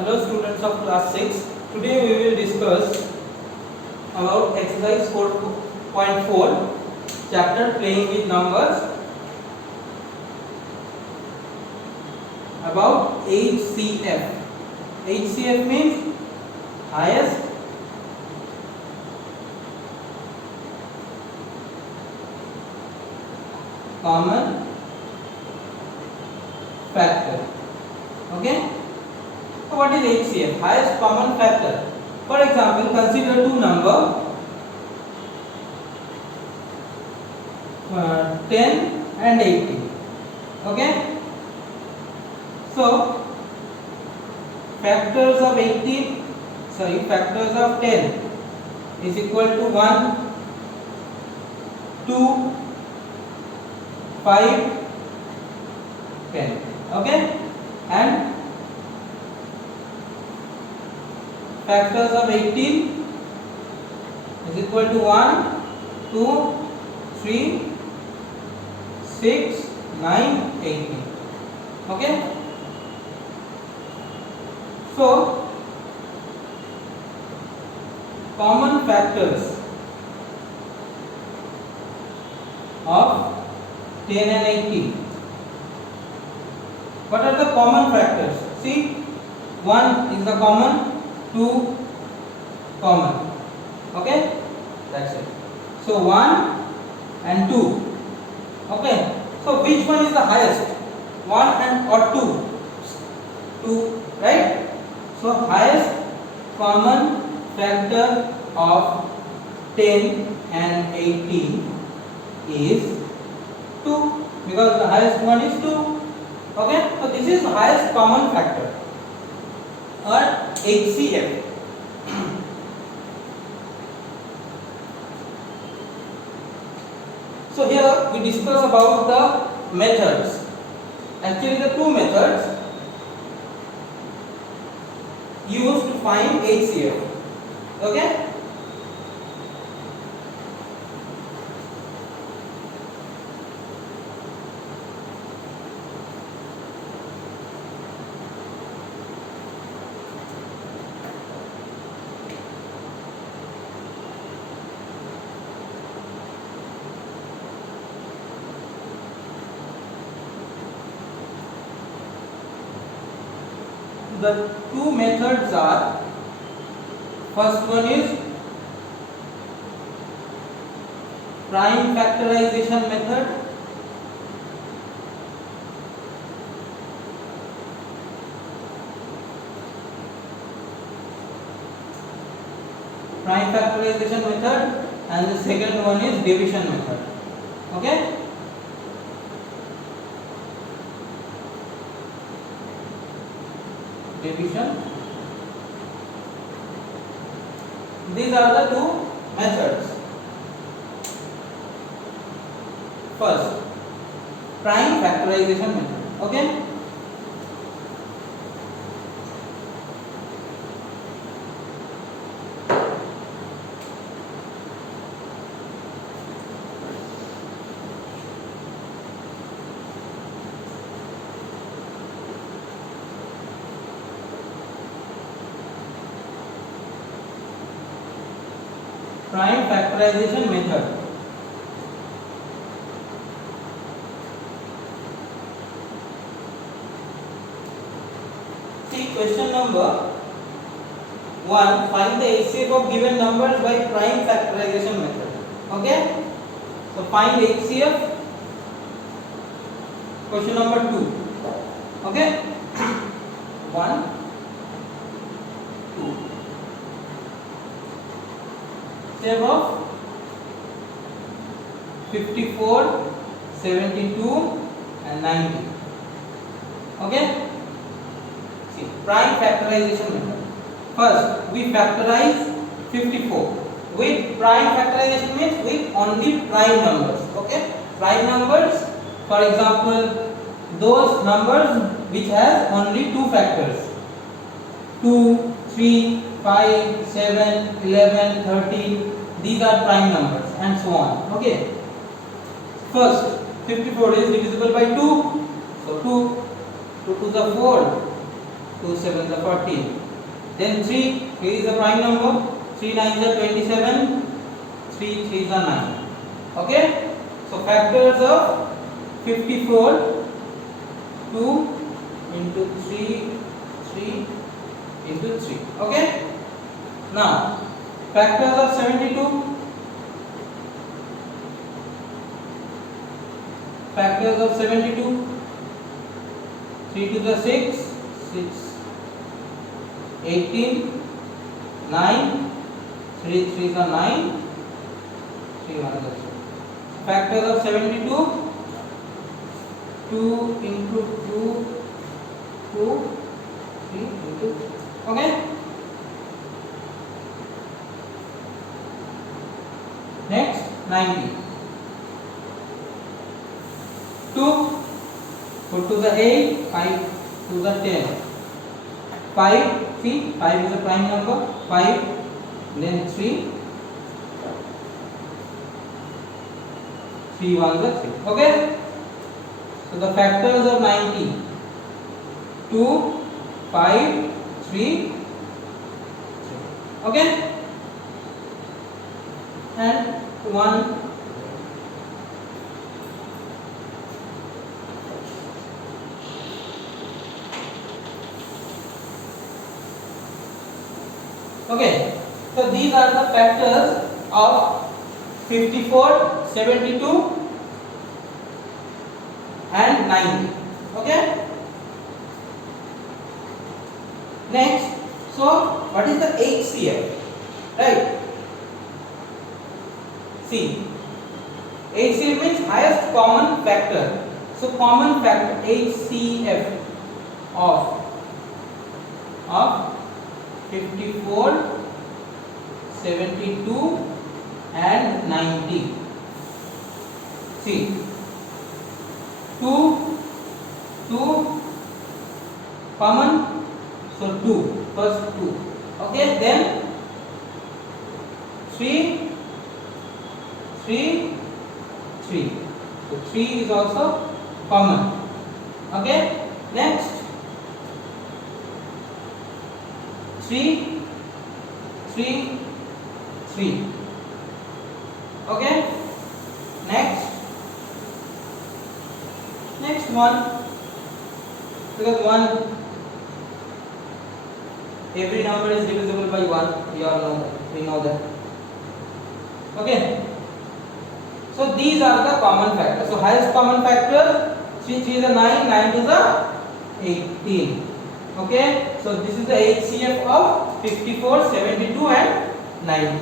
Hello students of class 6. Today we will discuss about exercise 4.4 chapter playing with numbers about HCF. HCF means highest common factor. Okay? So what is HCF? Highest common factor. For example, consider two numbers 10 and 80. Okay? So factors of 10 is equal to 1, 2, 5, 10. Okay? And factors of 18 is equal to 1, 2, 3, 6, 9, 18. Okay? So, common factors of 10 and 80. What are the common factors? See, 1 is the common, 2 common. Okay? That's it. So 1 and 2. Okay? So which one is the highest? 1 and or 2? 2, right? So highest common factor of 10 and 18 is 2, because the highest one is 2. Okay? So this is highest common factor or HCF. So here we discuss about the methods. Actually the two methods used to find HCF. Okay? The two methods are, first one is prime factorization method, and the second one is division method. Okay? Division. These are the two methods. First, prime factorization method. Okay? Prime factorization method. See question number 1. Find the HCF of given numbers by prime factorization method. Okay? So find HCF. Question number 2. Okay? 1, 2. Step of 54, 72 and 90. Okay? See, prime factorization method. First, we factorize 54. With prime factorization means with only prime numbers. Okay? Prime numbers, for example, those numbers which has only two factors. 2, 3, 5, 7, 11, 13. These are prime numbers and so on. Okay. First, 54 is divisible by 2. So 2 to the 4. 2 7 are 14. Then 3 is a prime number. 3 9 are 27. 3 3 are 9. Okay. So factors of 54, 2 into 3, 3 into 3. Okay. Now factors of 72. Factors of 72. 3 to the 6, 6, 18, 9, 3 3 are 9, 3 1 is 3. Factors of 72. 2 into 2, 2, 3 into 3. Okay. Next 90. 2 put to the 8, 5 to the 10. 5, see 5 is a prime number. 5, then 3, 3 1 is 3. Okay. So the factors of 90: 2, 5, 3, 3. Okay. And 1. Okay, so these are the factors of 54, 72 and 90. Okay. Next, so what is the HCF? Right. See, HCF means highest common factor. So common factor HCF of 54, 72 and 90. See, 2 common, so 2, first 2. Okay, then 3, 3. So 3 is also common. Okay, next 3, 3. Okay, next one, because 1, every number is divisible by 1. We know that. Okay, so these are the common factors. So highest common factor, 3 3 is a 9, 9 is a 18. Okay, so this is the HCF of 54, 72 and 9.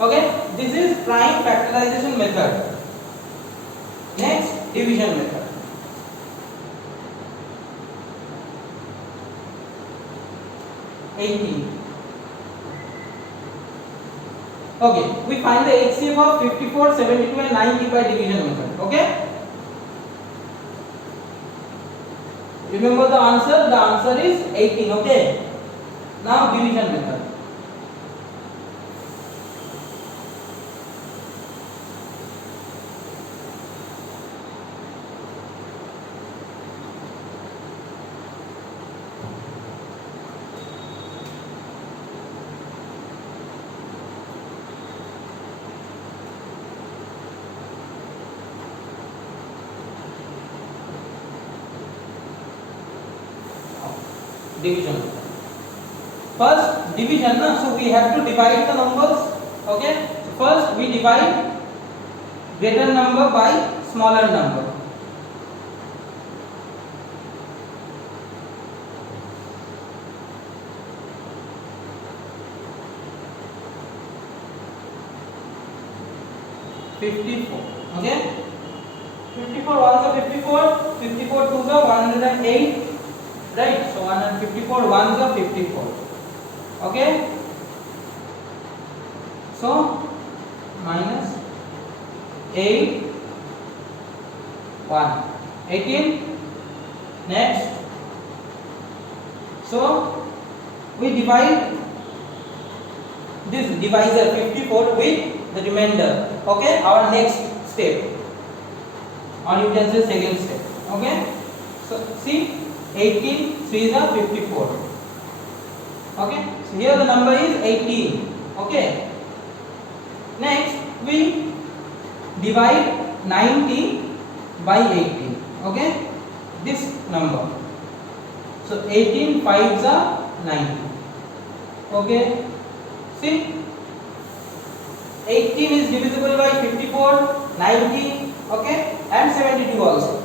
Okay, this is prime factorization method. Next, division method. Okay, we find the HCF of 54, 72 and 90 by division method. Okay, remember the answer is 18. Okay, now division method. Division. First division, so we have to divide the numbers. Okay, so first we divide greater number by smaller number. Okay, 54 ones are 54, 54 twos are 108. Right, so 154 ones are 54. Okay, so minus 8 1 18. Next, so we divide this divisor 54 with the remainder. Okay, our next step, or you can say second step. Okay, so see 18 3 is 54. Okay, so here the number is 18. Okay, next we divide 90 by 18. Okay, this number. So 18 5s are 90. Okay, see, 18 is divisible by 54, 90, okay, and 72 also.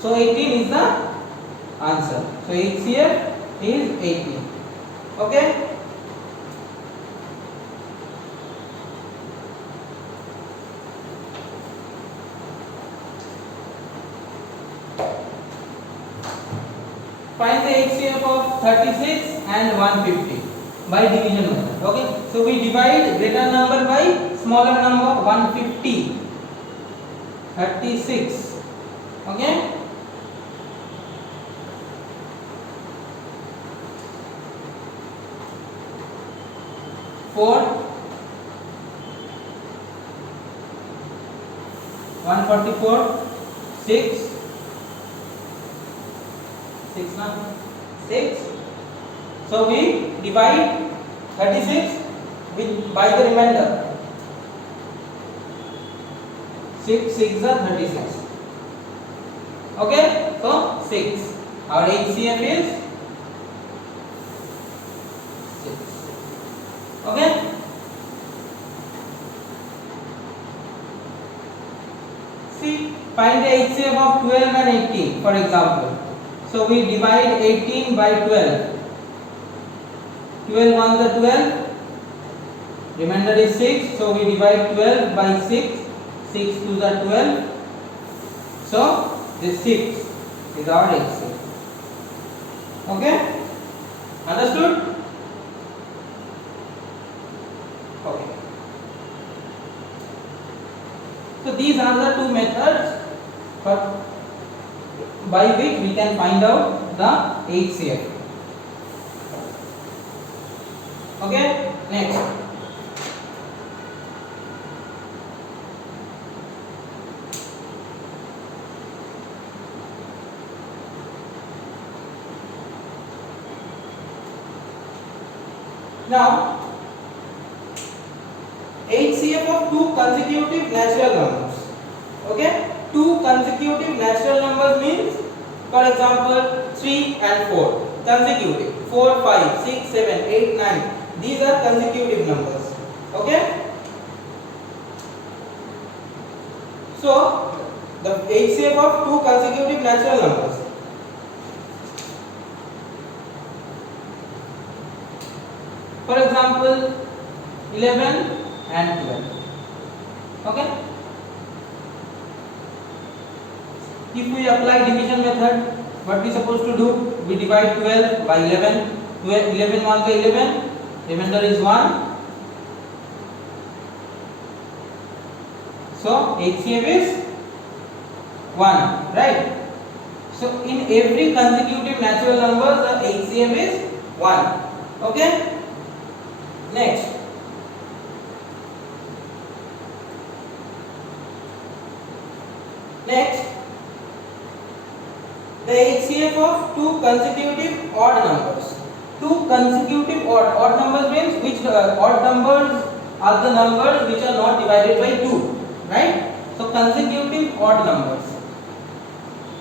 So 18 is the answer. So HCF is 18. Okay. Find the HCF of 36 and 150 by division method. Okay. So we divide greater number by smaller number. 150. 36. Okay. Four, 144, 6, 6. So we divide 36 with by the remainder. 6 are 36. Okay, so 6. Our HCF is 6. Okay. See, find the HCF of 12 and 18, for example. So we divide 18 by 12. 12 ones are 12. Remainder is 6. So we divide 12 by 6. 6 twos are 12. So this 6 is our HCF. Okay? Understood? Okay. So these are the two methods by which we can find out the HCF. Okay, next. Now, HCF of two consecutive natural numbers. Okay, two consecutive natural numbers means, for example, 3 and 4 consecutive, 4 5 6 7 8 9, these are consecutive numbers. Okay, so the HCF of two consecutive natural numbers. For example, 11 and 12. Okay, if we apply division method, what we supposed to do? We divide 12 by 11. 11 1 by 11. Remainder is 1. So HCF is 1, right? So in every consecutive natural number, the HCF is 1. Okay. Next. The HCF of two consecutive odd numbers. Two consecutive odd numbers means which odd numbers are the numbers which are not divided by 2, right? So consecutive odd numbers.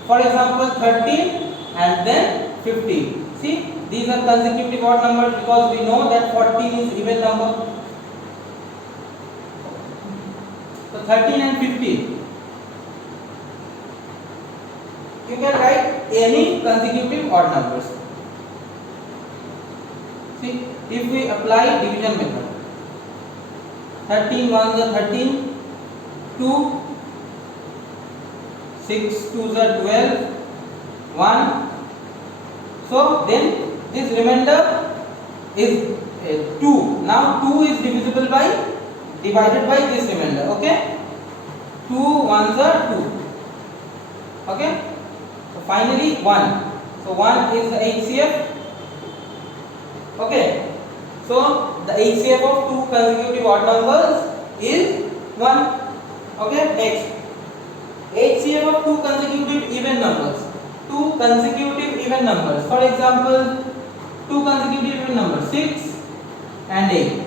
For example, 13 and then 15. See, these are consecutive odd numbers because we know that 14 is even number. So 13 and 15. You can write any consecutive odd numbers. See, if we apply division method, 13 1s are 13, 2, 6 2s are 12, 1. So then this remainder is 2. Now 2 is divisible by, divided by this remainder. Okay, 2 1s are 2. Okay. So finally 1. So 1 is the HCF. Okay. So the HCF of two consecutive odd numbers is 1. Okay. Next, HCF of two consecutive even numbers. two consecutive even numbers. For example, two consecutive even numbers 6 and 8.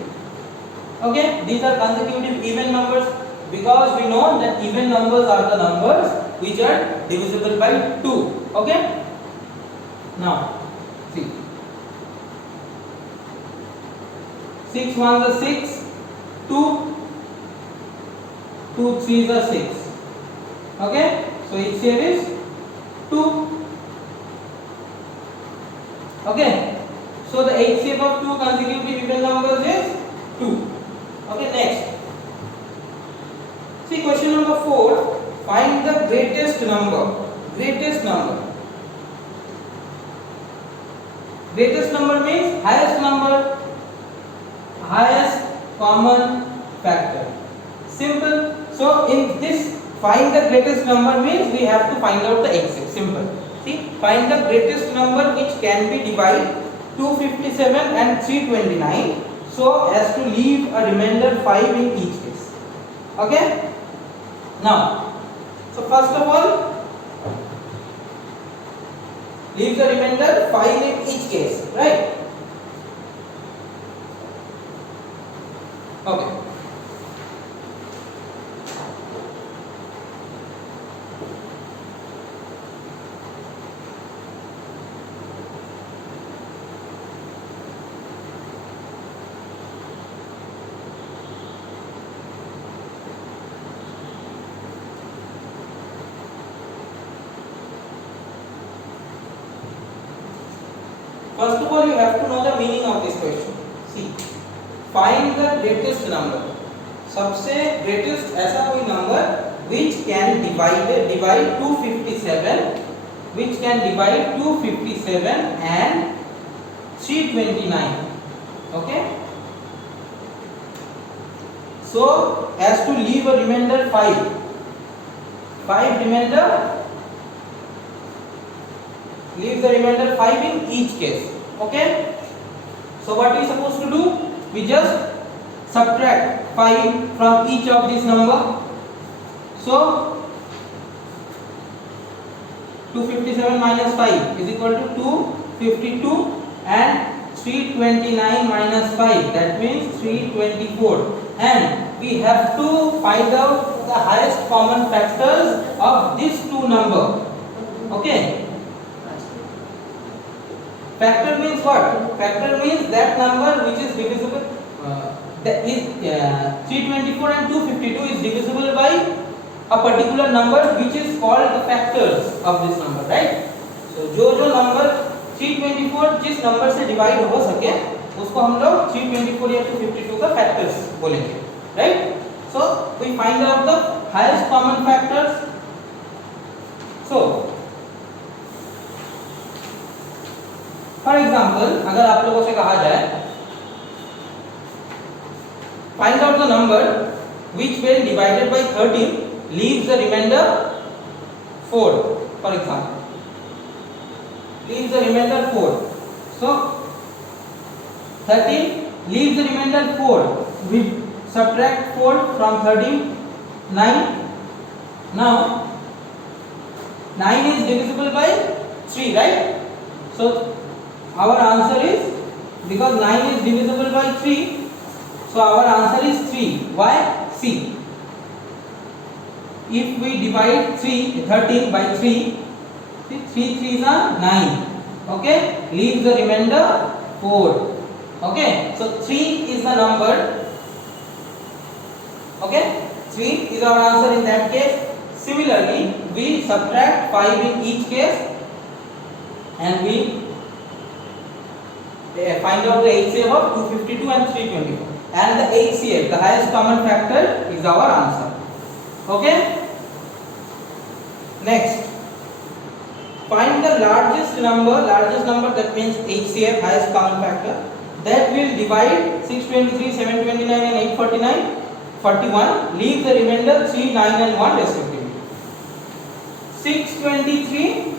Okay, these are consecutive even numbers because we know that even numbers are the numbers which are divisible by 2. Okay, now see, 6 ones are 6, 2 threes are 6. Okay, so HCF is 2. Okay, so the HCF of two consecutive even numbers is 2. Okay, next. See question number 4. Find the greatest number. Greatest number. Greatest number means highest number, highest common factor. Simple. So in this find the greatest number means we have to find out the HCF. Simple. See, find the greatest number which can be divided 257 and 329 so as to leave a remainder 5 in each case. Okay? Now, so first of all, leave the remainder 5 in each case, right? Okay. First of all, you have to know the meaning of this question. See, find the greatest number. सबसे greatest ऐसा कोई number which can divide 257, which can divide 257 and 329. Okay. So as to leave a remainder 5. 5 remainder. Leave the remainder 5 in each case. Okay. So what we supposed to do? We just subtract 5 from each of this number. So 257 minus 5 is equal to 252 and 329 minus 5, that means 324, and we have to find out the highest common factors of these two numbers. Okay. Factor means what? Factor means that number which is divisible, that is 324 and 252 is divisible by a particular number which is called the factors of this number, right? So जो number 324 जिस number से divide हो सके उसको हम लोग 324 या 252 का factors बोलेंगे, right? So we find out the highest common factors. So for example अगर आप लोगों से कहा जाए find out the number which when divided by 13 leaves the remainder 4, for example leaves the remainder 4. So 13 leaves the remainder 4. We subtract 4 from 13, 9. Now 9 is divisible by 3, right? So our answer is, because 9 is divisible by 3, so our answer is 3. Why? See, if we divide 13 by 3, see 3 3s are 9. Okay, leaves the remainder 4. Okay, so 3 is the number. Okay, 3 is our answer in that case. Similarly, we subtract 5 in each case and we find out the HCF of 252 and 324, and the HCF, the highest common factor, is our answer. Okay. Next, find the largest number that means HCF, highest common factor, that will divide 623, 729 and 849, 41, leave the remainder 3, 9 and 1 respectively. 623,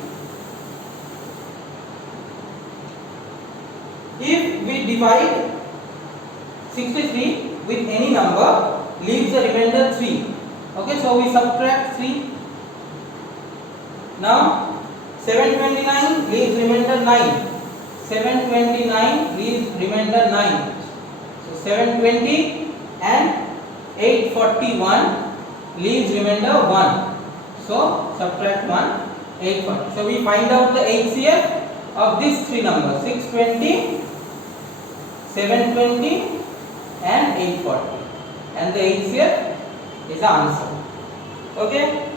if we divide 63 with any number, leaves the remainder 3. Okay, so we subtract 3. Now 729 leaves remainder 9. 729 leaves remainder 9. So 720 and 841 leaves remainder 1. So subtract 1, 840. So we find out the HCF of these three numbers, 620, 720 and 840, and the HCF is the answer. Okay.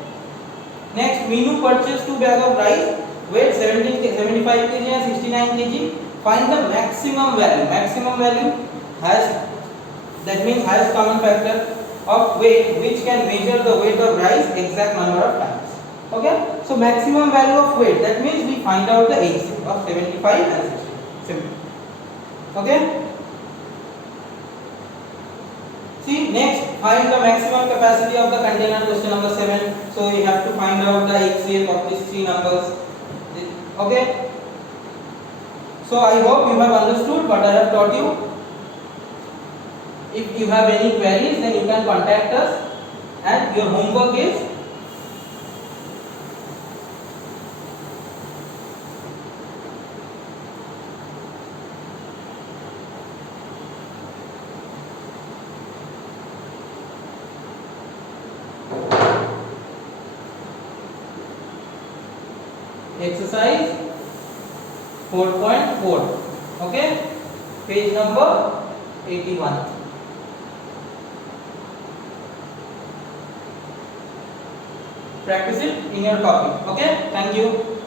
Next, Meenu purchased 2 bags of rice, weight 75 kg and 69 kg. Find the maximum value. Maximum value has, that means highest common factor of weight which can measure the weight of rice exact number of times. Okay. So maximum value of weight, that means we find out the HCF of 75 and 60. Simple. Okay. See, next, find the maximum capacity of the container, question number 7. So you have to find out the HCF of these three numbers. Okay. So I hope you have understood what I have taught you. If you have any queries, then you can contact us, and your homework is exercise 4.4. okay, page number 81. Practice it in your copy. Okay, thank you.